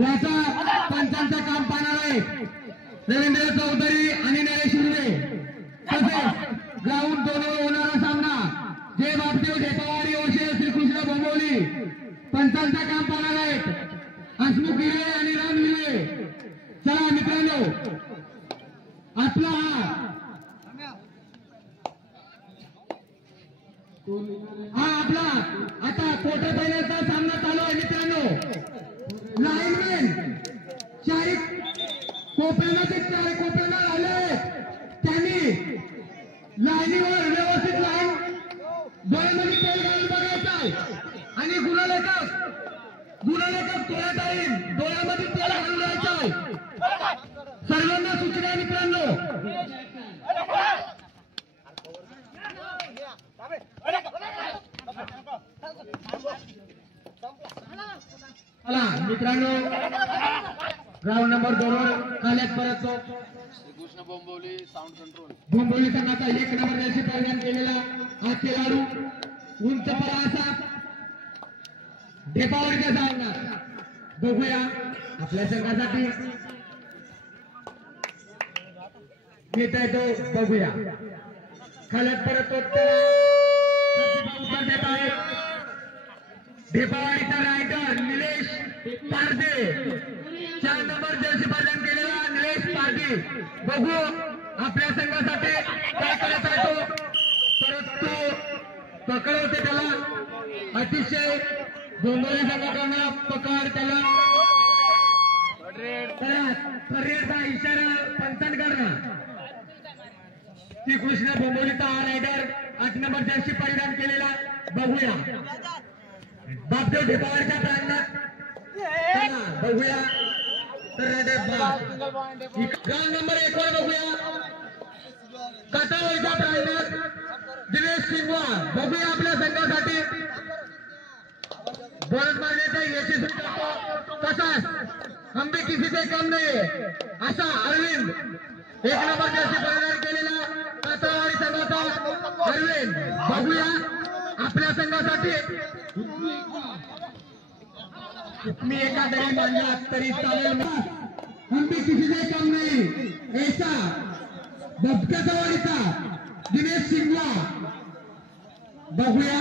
याचा पंचांचं काम पाहणार आहे रवींद्र चौधरी आणि नरेश हिरवे। तसेच ग्राउंड 2 वर होणारा सामना जय बापदेव ढेपावाडी वर्षे श्रीकृष्ण बोंबवली पंचांचं काम पाहणार आहेत हसमुख हिरवे आणि राम हिरवे। चला मित्रांनो आपला हा आपला आता कोटे पहिल्याचा सामना चालू आहे मित्रांनो। लाईनमॅन चारी कोपऱ्याला ते चार कोपऱ्याला आले त्यांनी लाईनीवर व्यवस्थित लाईन डोळ्यामध्ये तेल घालून बघायचं आहे आणि गुणलेखक तोळ्यात येईल डोळ्यामध्ये तेल घालून द्यायचं आहे। सर्वांना सूचना आहे मित्रांनो। चला मित्रांनो ग्राउंड नंबर 2 वर खाल्यात परत श्रीकृष्ण बोंबवली साऊंड कंट्रोल बोंबवली संघाचा 1 नंबर जर्सी परिधान केलेला हा खेळाडू उंच परा असा ढेपावाडीच्या सामन्यात बघूया आपल्या संघासाठी येत आहे तो बघूया। खाल्यात परत उत्तर देत आहे ढेपावाडीचा रायडर निलेश पारदे 4 नंबर जर्सी परिधान केलेला निलेश पारदे। बघू आपल्या संघासाठी काय करत आहे तो परत तो पकडवते त्याला अतिशय बोंबवली संघाकडून पकड त्याला परेडचा इशारा पंचांकडनं श्रीकृष्ण बोंबवलीचा हा रायडर 8 नंबर जर्सी परिधान केलेला बघूया बापदेव ढेपावाडीच्या प्रांगणात बघूया तर ग्राउंड नंबर 1 वर बघूया काटावळीच्या प्रांगणात दिनेश सिंगवा बघूया आपल्या संघासाठी बोनस मारण्याचा यशस्वी करतो। तसाच हम भी किसी से कम नहीं असा अरविंद 1 नंबर जर्सी परिधान केलेला काटावळी संघाचा अरविंद बघूया आपल्या संघासाठी मी एखाद्या मानला तरी चालेल हम भी किसी से कम नहीं ऐसा बबकावाडीचा दिनेश सिंगवा बघूया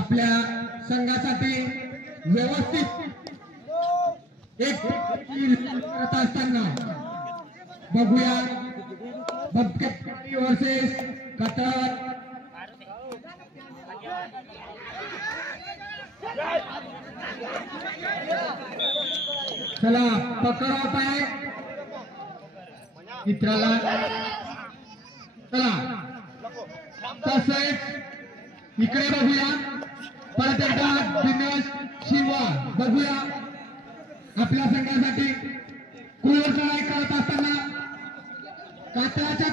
आपल्या संघासाठी व्यवस्थित एक करत असताना बघूया बबके वर्सेस कतार चला पकड आहे मित्राला चला तसेच इकडे बघूया परत एकदा दिनेश शिवा बघूया आपल्या संघासाठी कुळवर चढाई करत असताना कातळाच्या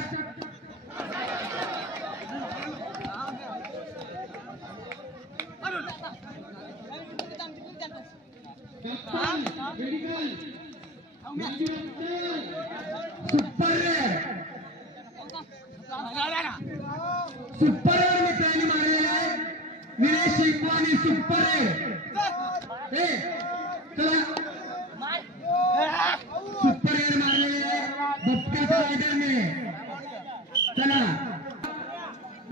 सुपर मित्रांनी मारलेला आहे निलेश शिकवानी सुपर चला सुपर मारलेले आहे बबक्याच्या रायडरने। चला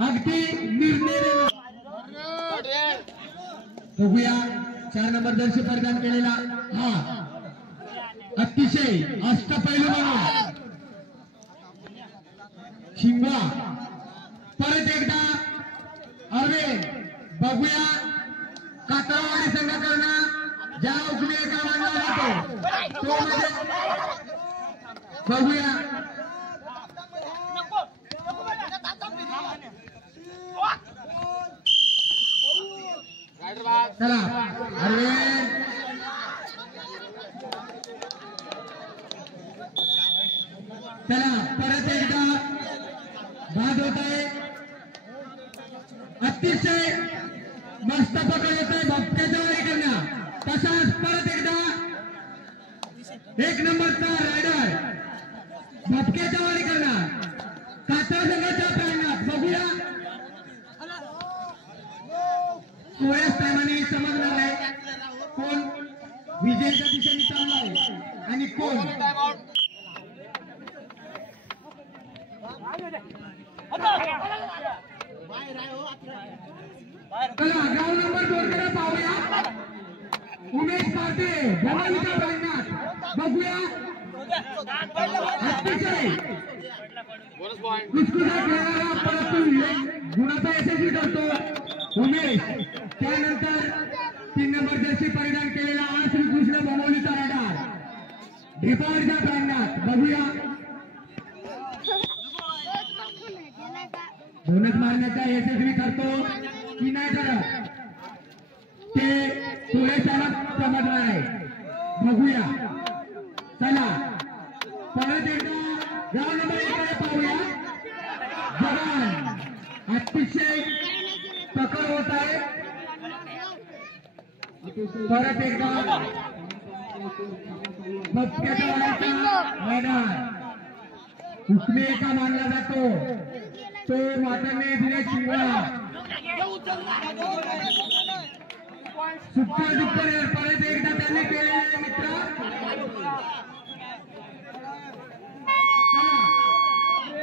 अगदी निर्णय बघूया 4 नंबर जर्सी परिधान केलेला हा अतिशय अष्टपैलू म्हणून शिंगवा परत एकदा अरविंद बघूया कातळवाडी संघाकडनं ज्या उकली एका मानला जातो तो म्हणजे बघूया चला अरविंद चला परत एकदा बाद होत आहे अतिशय मस्त पकड येत आहे भपक्याच्या वारी करण्या। तसाच परत एकदा 1 नंबरचा रायडर भपक्याच्या वारी करणार कातळ संघाच्या प्रांगणात बघूया थोड्याच टायमाने समजणार आहे कोण विजय चला ग्राउंड नंबर 2 कडे पाहूया. उमेश पाटे भवानीच्या प्रयत्नात बघूया. अतिशय बोनस पॉइंट. कुस्कुसा खेळणारा परंतु गुणाचा यशस्वी करतो उमेश. त्यानंतर 3 नंबर जर्सी परिधान केलेला आर श्रीकृष्ण बोंबवलीचा राडार ढेपावरच्या प्रयत्नात बघूया. बोनस मारण्याचा यशस्वी करतो की नाही करत ते थोडेशाला समजणार आहे. बघूया. चला परत एकदा ग्राउंड नंबर 1 कडे पाहूया. जवान अतिशय पकड होत आहे. परत एकदा बबक्याचा वाड्याचा मैदान उसमे का मानला जातो तो वाटणे दिनेश शिंगळा सुपर डुपर परत एकदा त्यांनी केलेला आहे मित्र.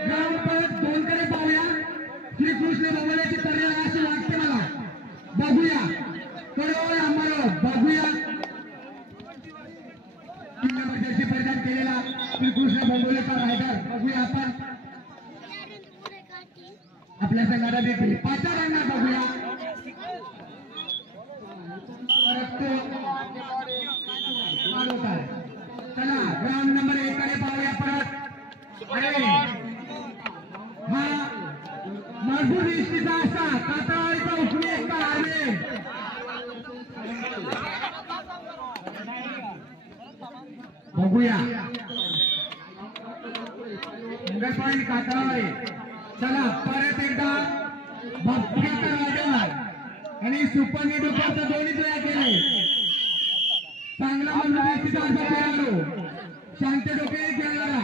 ग्राउंड परत 2 कडे पाहूया. श्रीकृष्ण बोंबवल्याची तयारी अशी वाटते मला. बघूया करोड आम्हाला बघूया. 3 नंबर जर्सी परिधान केलेला श्रीकृष्ण बोंबवलेचा रायडर बघूया आपण आपल्या संघाला देखील 5 रनांना बघूया. चला ग्राउंड नंबर 1 कडे पाहूया परत. अरे हा मजबूत इष्टीचा असा कातळवाडीचा उठून एकटा आले. बघूया सिंगल पॉइंट कातळवाडी. चला परत एकदा बबक्याचा राजा आणि सुपर निडोपरचा दोन्ही तयार केले. चांगला मजबूतीचा असा खेळाडू शांत डोके खेळणारा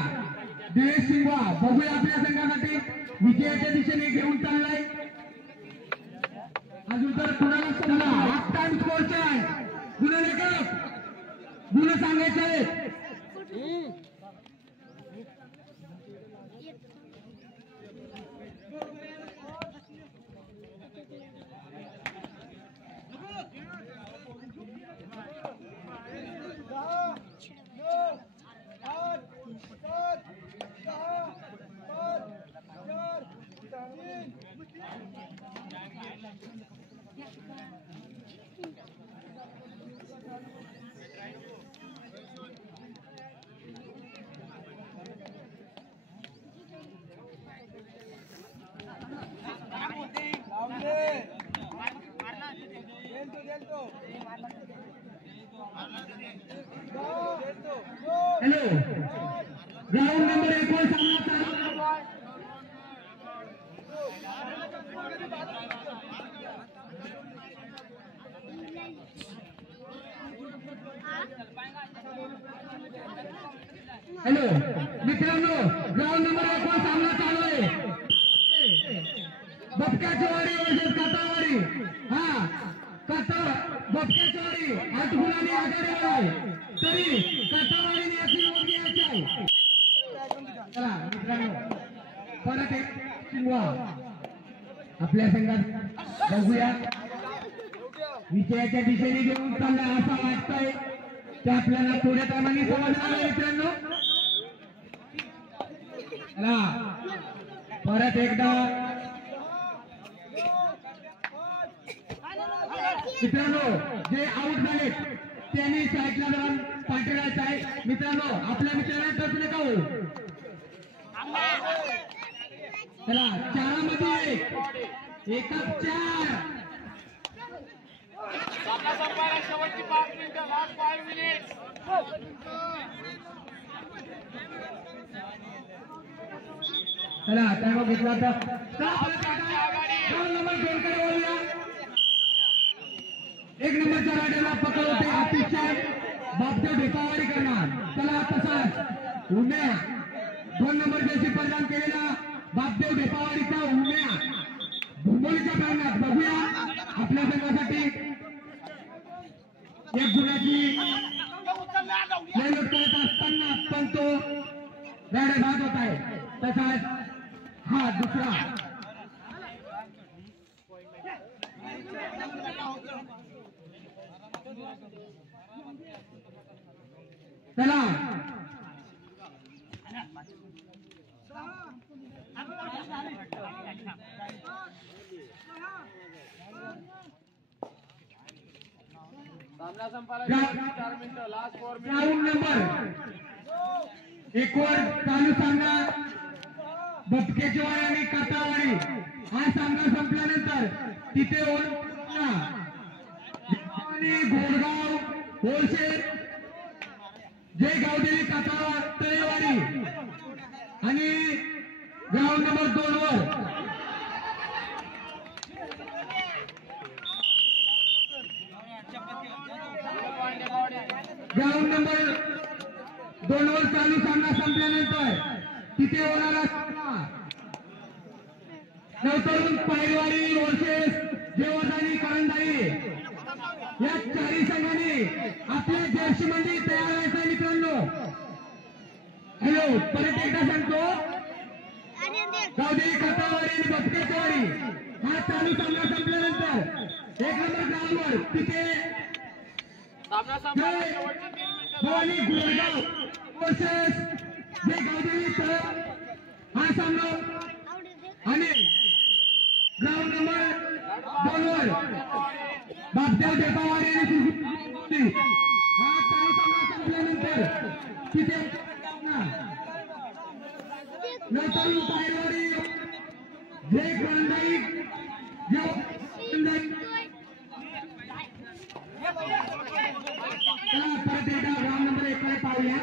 दिनेश शिंगवा बघूया आपल्या संघासाठी विजयाच्या दिशेने घेऊन चाललाय. अजून तर कुणाला चला हाफ टाइम स्कोरचा आहे. गुण सांगायचे आहेत. हॅलो ग्राउंड नंबर 1 वर सामना चालू. हॅलो मित्रांनो ग्राउंड नंबर 1 वर सामना चालू आहे. बबक्याची वाडी वर्सेस कातळवाडी. हा बबक्याची वाडी 8 गुणांनी आघाडीवर आहे तरी कातळवाडीने याची नोंद घ्यायची आहे. चला मित्रांनो परत एक शिंगवा आपल्या संघात बघूया. विजयाच्या दिशेने घेऊन चाललाय असं वाटतंय ते आपल्याला थोड्या टायमाने समजणार आहे मित्रांनो. चला परत एकदा मित्रांनो जे आउट झाले त्यांनी साईडला जाऊन पाठवायचं आहे. मित्रांनो आपल्या मित्रांना टच नका हो. चला 4 मध्ये 1 4 शेवटची 5 मिनिटं लास्ट 5 मिनिट. चला टाइम घेतला तर नंबर 2 कडे वळूया. 1 नंबरच्या राड्याला पकड होते अतिशय बापदेव ढेपावाडी करणार. चला तसाच उम्या 2 नंबर जर्सी परिधान केलेला बापदेव ढेपावाडीचा उम्या भुंबोलीच्या प्रयत्नात बघूया आपल्या संघासाठी 1 गुणाची लढत करत असताना पण तो राडा भाग होत आहे. तसाच हा दुसरा चला सामना संपायला 4 मिनिटं लास्ट 4 मिनिट ग्राउंड नंबर एक वर चालू सामना बचकेचीवाडी आणि कातावाडी हा सामना संपल्यानंतर तिथे आणि घोडगाव होलसेल जय गावदेवी कातावा तळेवाडी आणि ग्राउंड नंबर 2 वर ग्राउंड नंबर 2 वर चालू सामना संपल्यानंतर तिथे होणारा सामना नवतरुण पायरवाडी वर्सेस जेवदानी करंजाई या चारही संघांनी आपल्या जर्सी मध्ये तयार व्हायचा मित्रांनो. हॅलो परत एकदा सांगतो गावदेवी कातावाडी आणि बचकेचीवाडी हा चालू सामना संपल्यानंतर 1 नंबर ग्राउंडवर तिथे सामना संपायला शेवटचे 3 मिनिटं भवानी गोरगाव वर्सेस जय गावदेवी तळ हा सामना आणि ग्राउंड नंबर 2 वर बापदेव देपावाडी आणि सुरकुटी हा चालू सामना संपल्यानंतर तिथे नवतरुण पायरवाडी जय करंजाई परत एकदा ग्राउंड नंबर 1 कडे पाहूया.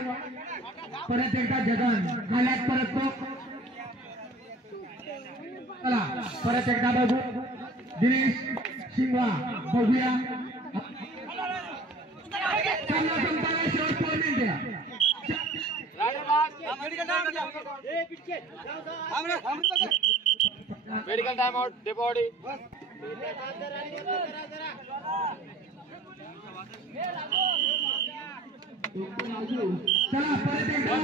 परत एकदा जगन खाल्यात परत तो चला परत एकदा बघू दिनेश शिंगवा बघूया. सामना संपायला शेवट 4 मिनिटे मेडिकल टाइम आउट डेपोडी चला परत एकदा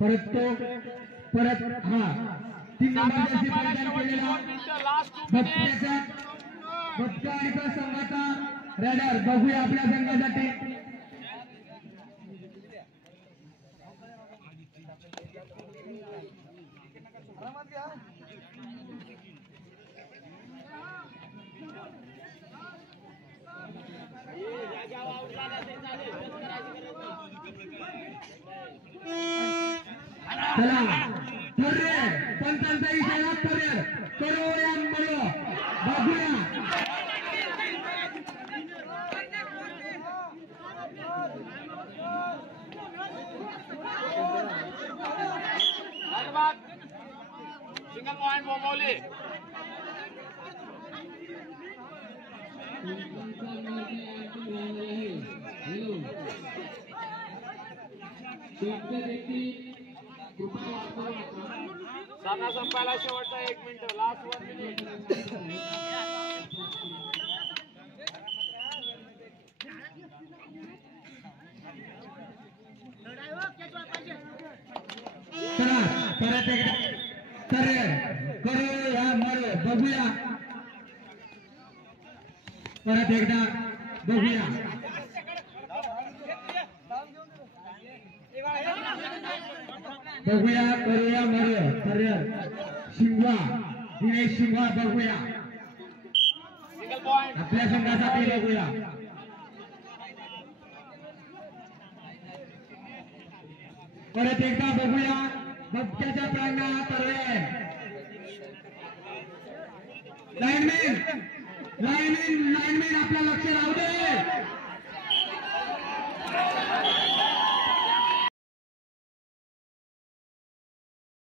परत तो परत हा 3 नंबरची परिधान केलेला बच्चा आणि संघाचा रॅडर बघूया आपल्या संघासाठी. चला करिअर पंचांचा इशारा करिअर करो या मरो बघूया. सिंगल पॉइंट बोंबवली सामना संपायला शेवटचा 1 मिनिट लास्ट 1 मिनिट. चला परत एकदा करिअर करो या मरो बघूया. परत एकदा बघूया. बघूया करूया मरो करिअर शिंगवा दिनेश शिंगवा बघूया सिंगल पॉइंट आपल्या संघासाठी बघूया. परत एकदा बघूया बघत्याच्या प्रांगणात लाईनमॅन आपलं लक्ष राहू दे.